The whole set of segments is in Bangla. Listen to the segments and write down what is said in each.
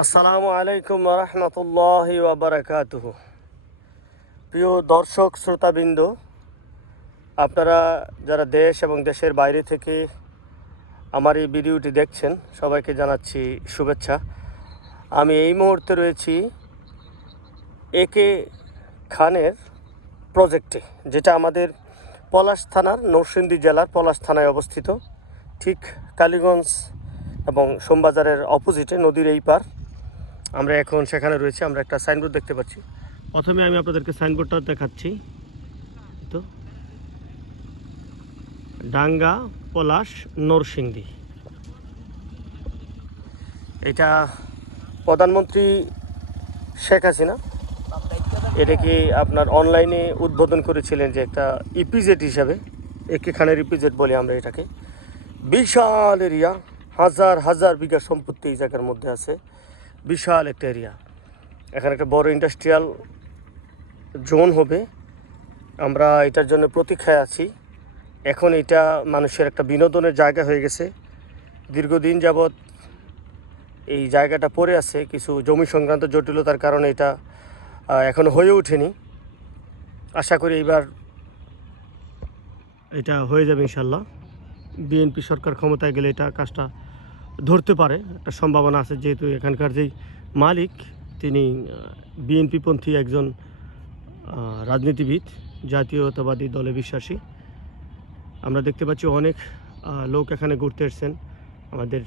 আসসালামু আলাইকুম রহমতুল্লাহি ওয়া বারাকাতুহু। প্রিয় দর্শক শ্রোতাবৃন্দ, আপনারা যারা দেশ এবং দেশের বাইরে থেকে আমার এই ভিডিওটি দেখছেন, সবাইকে জানাচ্ছি শুভেচ্ছা। আমি এই মুহূর্তে রয়েছি একে খানের প্রজেক্টে, যেটা আমাদের পলাশ থানার নরসিংদী জেলার পলাশ থানায় অবস্থিত, ঠিক কালীগঞ্জ এবং সোমবাজারের অপোজিটে, নদীর এই পার। আমরা এখন সেখানে রয়েছি। আমরা একটা সাইনবোর্ড দেখতে পাচ্ছি। প্রথমে আমি আপনাদেরকে সাইনবোর্ডটা দেখাচ্ছি। তো ডাঙ্গা পলাশ নরসিংদী, এটা প্রধানমন্ত্রী শেখ হাসিনা এটাকে আপনার অনলাইনে উদ্বোধন করেছিলেন, যে একটা ইপিজেড হিসাবে, একে খানের ইপিজেড বলি আমরা এটাকে। বিশাল এরিয়া, হাজার হাজার বিঘা সম্পত্তি এই জায়গার মধ্যে আছে। বিশাল একটা এরিয়া। এখানে একটা বড় ইন্ডাস্ট্রিয়াল জোন হবে। আমরা এটার জন্য প্রতীক্ষায় আছি। এখন এটা মানুষের একটা বিনোদনের জায়গা হয়ে গেছে। দীর্ঘদিন যাবৎ এই জায়গাটা পড়ে আছে কিছু জমি সংক্রান্ত জটিলতার কারণে, এটা এখনো হয়ে ওঠেনি। আশা করি এইবার এটা হয়ে যাবে ইনশাল্লাহ। বিএনপি সরকার ক্ষমতায় গেলে এটা কাজটা ধরতে পারে, একটা সম্ভাবনা আছে, যেহেতু এখানকার যেই মালিক তিনি বিএনপিপন্থী একজন রাজনীতিবিদ, জাতীয়তাবাদী দলে বিশ্বাসী। আমরা দেখতে পাচ্ছি অনেক লোক এখানে ঘুরতে এসেছেন। আমাদের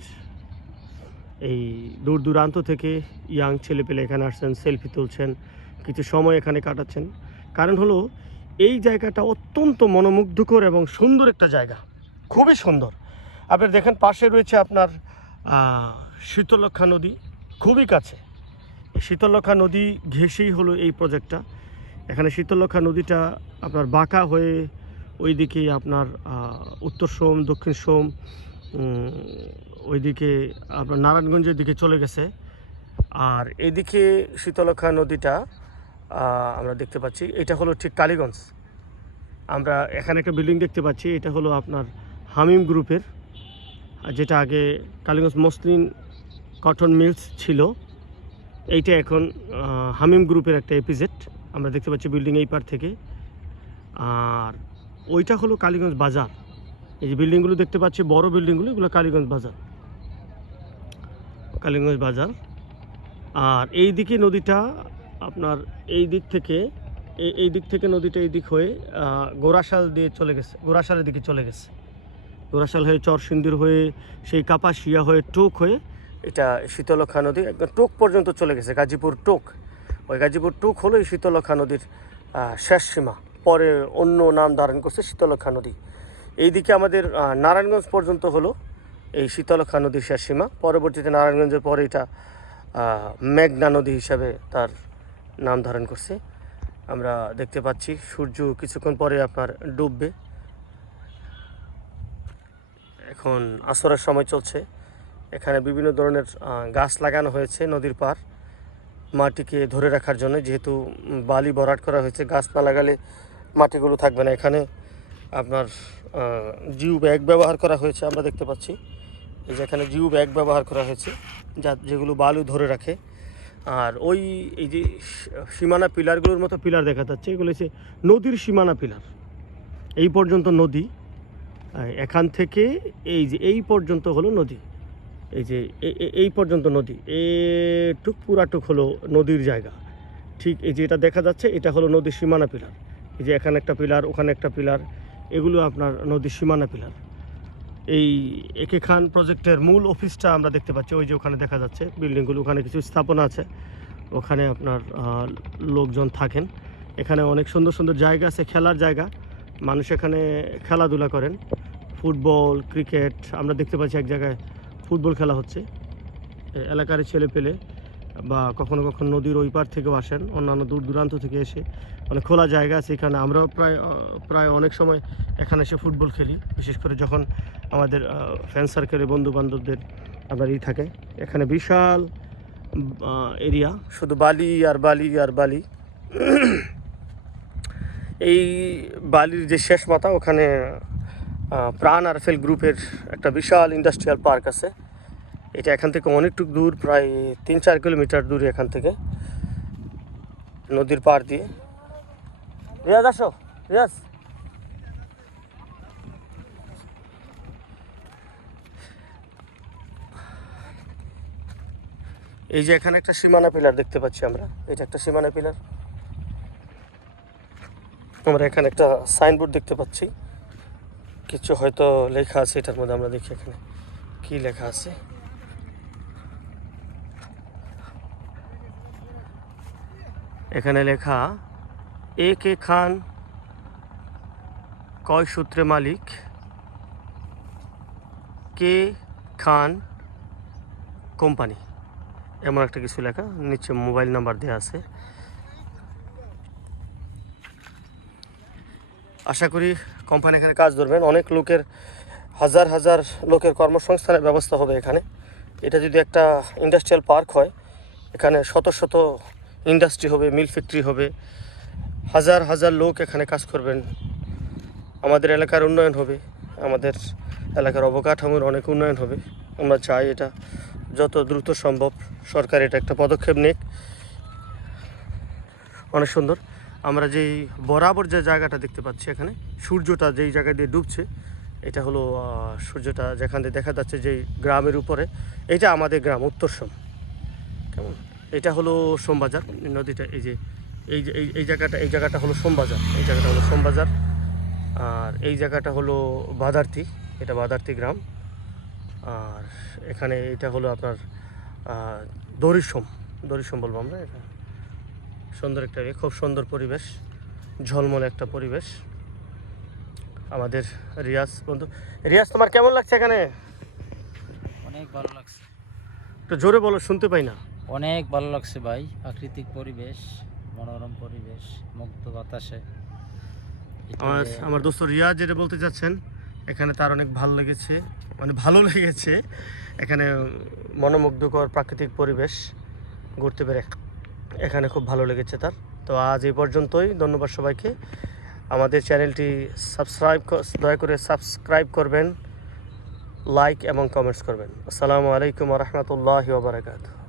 এই দূর দূরান্ত থেকে ইয়াং ছেলেপেলে এখানে আসছেন, সেলফি তুলছেন, কিছু সময় এখানে কাটাচ্ছেন। কারণ হলো এই জায়গাটা অত্যন্ত মনোমুগ্ধকর এবং সুন্দর একটা জায়গা, খুবই সুন্দর। আপনারা দেখেন পাশে রয়েছে আপনার শীতলক্ষ্যা নদী, খুবই কাছে। শীতলক্ষ্যা নদী ঘেঁষেই হলো এই প্রজেক্টটা। এখানে শীতলক্ষ্যা নদীটা আপনার বাঁকা হয়ে ওইদিকে আপনার উত্তর সোম, দক্ষিণ সোম, ওইদিকে আপনার নারায়ণগঞ্জের দিকে চলে গেছে। আর এদিকে শীতলক্ষ্যা নদীটা আমরা দেখতে পাচ্ছি, এটা হলো ঠিক কালীগঞ্জ। আমরা এখানে একটা বিল্ডিং দেখতে পাচ্ছি, এটা হলো আপনার হামিম গ্রুপের, যেটা আগে কালীগঞ্জ মসলিন কটন মিলস ছিল। এইটা এখন হামিম গ্রুপের একটা এপিজেড। আমরা দেখতে পাচ্ছি বিল্ডিং এই পার থেকে। আর ওইটা হলো কালীগঞ্জ বাজার। এই যে বিল্ডিংগুলো দেখতে পাচ্ছি, বড় বিল্ডিংগুলো, এগুলো কালীগঞ্জ বাজার, কালীগঞ্জ বাজার। আর এই দিকে নদীটা আপনার এই দিক থেকে নদীটা এই দিক হয়ে গোরাশাল দিয়ে চলে গেছে, গোরাশালের দিকে চলে গেছে। গোরাশাল হয়ে চরসিন্দুর হয়ে সেই কাপাসিয়া হয়ে টোক হয়ে এটা শীতলক্ষ্যা নদী একদম টোক পর্যন্ত চলে গেছে, গাজীপুর টোক। ওই গাজীপুর টোক হলো এই শীতলক্ষ্যা নদীর শেষ সীমা। পরে অন্য নাম ধারণ করছে শীতলক্ষ্যা নদী। এইদিকে আমাদের নারায়ণগঞ্জ পর্যন্ত হলো এই শীতলক্ষ্যা নদীর শেষ সীমা। পরবর্তীতে নারায়ণগঞ্জের পরে এটা মেঘনা নদী হিসাবে তার নাম ধারণ করছে। আমরা দেখতে পাচ্ছি সূর্য কিছুক্ষণ পরে আপনার ডুববে। এখন আসরের সময় চলছে। এখানে বিভিন্ন ধরনের গাছ লাগানো হয়েছে নদীর পার, মাটিকে ধরে রাখার জন্য। যেহেতু বালি ভরাট করা হয়েছে, গাছ না লাগালে মাটিগুলো থাকবে না। এখানে আপনার জিও ব্যাগ ব্যবহার করা হয়েছে, আমরা দেখতে পাচ্ছি। এই যে এখানে জিও ব্যাগ ব্যবহার করা হয়েছে, যেগুলো বালু ধরে রাখে। আর ওই এই যে সীমানা পিলারগুলোর মতো পিলার দেখা যাচ্ছে, এগুলো হচ্ছে নদীর সীমানা পিলার। এই পর্যন্ত নদী, এখান থেকে এই যে এই পর্যন্ত হলো নদী। এই যে এই পর্যন্ত নদী, এটুক পুরাটুক হলো নদীর জায়গা। ঠিক এই যে এটা দেখা যাচ্ছে, এটা হলো নদীর সীমানা পিলার। এই যে এখানে একটা পিলার, ওখানে একটা পিলার, এগুলো আপনার নদীর সীমানা পিলার। এই একে খান প্রজেক্টের মূল অফিসটা আমরা দেখতে পাচ্ছি, ওই যে ওখানে দেখা যাচ্ছে বিল্ডিংগুলো, ওখানে কিছু স্থাপনা আছে, ওখানে আপনার লোকজন থাকেন। এখানে অনেক সুন্দর সুন্দর জায়গা আছে, খেলার জায়গা। মানুষ এখানে খেলাধুলা করেন, ফুটবল, ক্রিকেট। আমরা দেখতে পাচ্ছি এক জায়গায় ফুটবল খেলা হচ্ছে। এলাকার ছেলে পেলে বা কখনো কখনো নদীর ওই পার থেকেও আসেন, অন্যান্য দূর দূরান্ত থেকে এসে। অনেক খোলা জায়গা আছে এখানে। আমরাও প্রায় অনেক সময় এখানে এসে ফুটবল খেলি, বিশেষ করে যখন আমাদের ফ্রেন্ড সার্কেলের বন্ধু বান্ধবদের আপনার থাকে। এখানে বিশাল এরিয়া, শুধু বালি আর বালি আর বালি। এই বালির যে শেষ মাথা, ওখানে প্রাণ আরফেল গ্রুপের একটা বিশাল ইন্ডাস্ট্রিয়াল পার্ক আছে। এটা এখান থেকে অনেকটুকু দূর, প্রায় 3-4 কিলোমিটার দূরে এখান থেকে, নদীর পাড় দিয়ে। রিয়াজ আসো, রিয়াজ। এই যে এখানে একটা সীমানা পিলার দেখতে পাচ্ছি আমরা, এটা একটা সীমানা পিলার। আমরা এখানে একটা সাইনবোর্ড দেখতে পাচ্ছি, কিছু হয়তো লেখা আছে এটার মধ্যে, আমরা দেখি এখানে কি লেখা আছে। এখানে লেখা AK খান কয় সূত্রে মালিক, কে খান কোম্পানি, এমন একটা কিছু লেখা, নিচে মোবাইল নাম্বার দেওয়া আছে। আশা করি কোম্পানি এখানে কাজ ধরবেন, অনেক লোকের, হাজার হাজার লোকের কর্মসংস্থানের ব্যবস্থা হবে এখানে। এটা যদি একটা ইন্ডাস্ট্রিয়াল পার্ক হয়, এখানে শত শত ইন্ডাস্ট্রি হবে, মিল ফ্যাক্টরি হবে, হাজার হাজার লোক এখানে কাজ করবেন। আমাদের এলাকার উন্নয়ন হবে, আমাদের এলাকার অবকাঠামোর অনেক উন্নয়ন হবে। আমরা চাই এটা যত দ্রুত সম্ভব সরকার এটা একটা পদক্ষেপ নিক। অনেক সুন্দর। আমরা যেই বরাবর যে জায়গাটা দেখতে পাচ্ছি, এখানে সূর্যটা যেই জায়গা দিয়ে ডুবছে, এটা হলো সূর্যটা যেখান দিয়ে দেখা যাচ্ছে যেই গ্রামের উপরে, এটা আমাদের গ্রাম উত্তরসম। কেমন, এটা হলো সোমবাজার নদীটা, এই যে এই জায়গাটা হলো সোমবাজার, এই জায়গাটা হলো সোমবাজার। আর এই জায়গাটা হলো বাদার্তি, এটা বাদার্তি গ্রাম। আর এখানে এটা হলো আপনার দরিসম বলবো আমরা। এটা সুন্দর একটা, খুব সুন্দর পরিবেশ, ঝলমলে একটা পরিবেশ। আমাদের রিয়াজ বন্ধু, রিয়াজ তোমার কেমন লাগছে এখানে? অনেক ভালো লাগছে। একটু জোরে বলো, শুনতে পাই না। অনেক ভালো লাগছে ভাই, প্রাকৃতিক পরিবেশ, মনোরম পরিবেশ, মুক্ত বাতাসে। আমার দোস্ত রিয়াজ যেটা বলতে চাচ্ছেন, এখানে তার অনেক ভালো লেগেছে, মানে ভালো লেগেছে এখানে, মনোমুগ্ধকর প্রাকৃতিক পরিবেশ ঘুরতে পেরে এখানে খুব ভালো লেগেছে তার। তো আজ এই পর্যন্তই, ধন্যবাদ সবাইকে। আমাদের চ্যানেলটি দয়া করে সাবস্ক্রাইব করবেন, লাইক এবং কমেন্টস করবেন। আসসালামু আলাইকুম ওয়া রাহমাতুল্লাহি ওয়া বারাকাতুহু।